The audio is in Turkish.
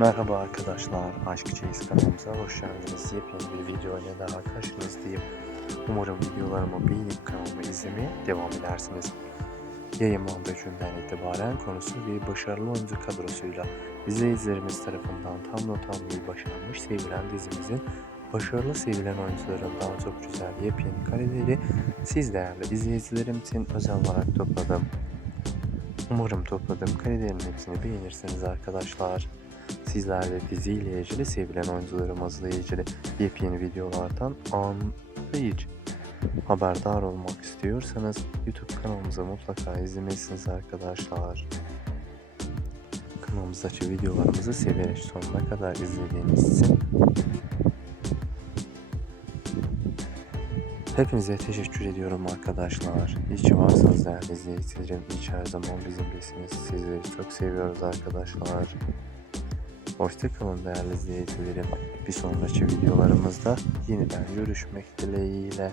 Merhaba arkadaşlar, Aşk Çeyiz kanalımıza hoş geldiniz. Yepyeni bir video ile daha karşınızdayım. Umarım videolarımı beğenip kanalımı izlemeye devam edersiniz. Yayınlandığı günden itibaren konusu bir başarılı oyuncu kadrosuyla izleyicilerimiz tarafından tam not almayı başarmış sevilen dizimizin başarılı sevilen oyuncularından çok güzel yepyeni kareleri siz değerli izleyicilerim için özel olarak topladım. Umarım topladığım karelerin hepsini beğenirsiniz arkadaşlar. Sizler de diziyle ilgili sevilen oyuncularımızla ilgili yepyeni videolardan anlayıcı haberdar olmak istiyorsanız YouTube kanalımıza mutlaka izlemelisiniz arkadaşlar. Kanalımızdaki videolarımızı severek sonuna kadar izlediğiniz için Hepinize teşekkür ediyorum arkadaşlar. İyi ki varsınız değerli izleyicilerim. Ki her zaman bizimlesiniz. Sizleri çok seviyoruz arkadaşlar. Hoşçakalın değerli izleyicilerim. Bir sonraki videolarımızda yeniden görüşmek dileğiyle.